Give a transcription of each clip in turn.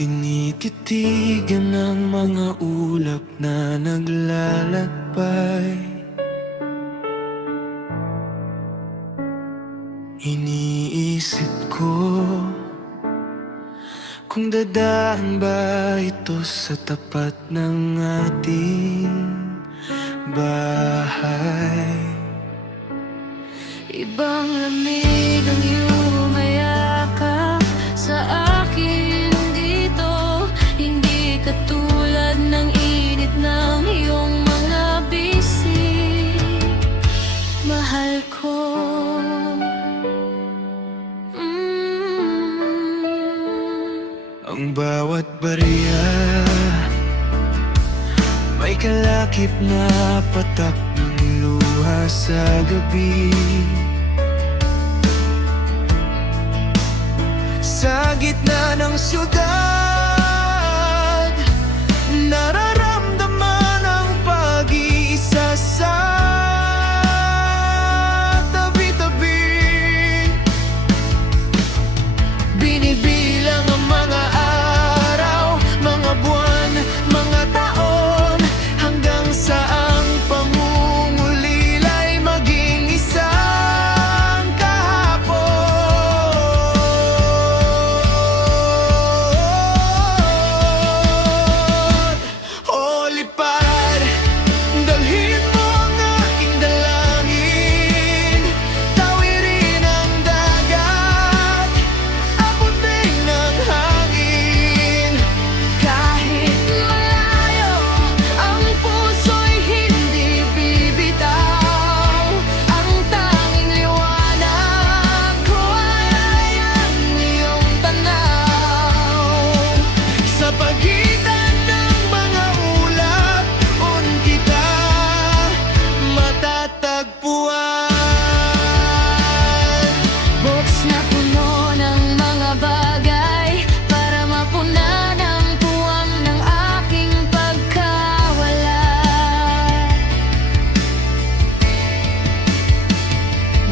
Tinititigan ng mga ulap na naglalakbay. Iniisip ko kung dadaan ba ito sa tapat ng ating bahay. Ibang lamig ang yumayakap sa akin dito, hindi katulad ng init ng iyong mga bisig. Mahal ko. Ang bawat barya may kalakip na patak ng luha sa gabi. Sa gitna ng syudad, nararamdaman ang pag-iisa sa tabi-tabi. Binibilang ang mga araw, mga buwan, mga taon, hanggang sa ang pangungulila'y maging isang kahapon. O lipad, dalhin mo ang aking dalangin, tawirin ang dagat, abutin ng hangin. Kahit malayo, ang puso'y hindi bibitaw. Ang tanging liwanag ko ay ang iyong tanaw. Sa pagitan ng mga ulap, un kita matatagpuan. Box na puno ng mga bagay para mapunan ang puwang ng aking pagkawala.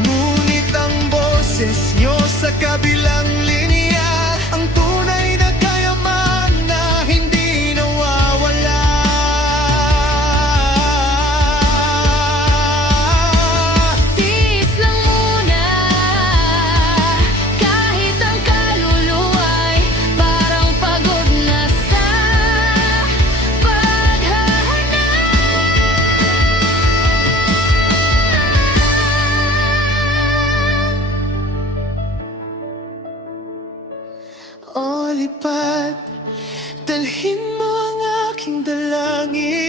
Ngunit ang boses nyo sa kabilang linya, ang tunay na kayaman na hindi nawawala. Tiis lang muna, kahit ang kaluluwa'y parang pagod na sa paghahanap. O lipad, dalhin mo ang aking dalangin,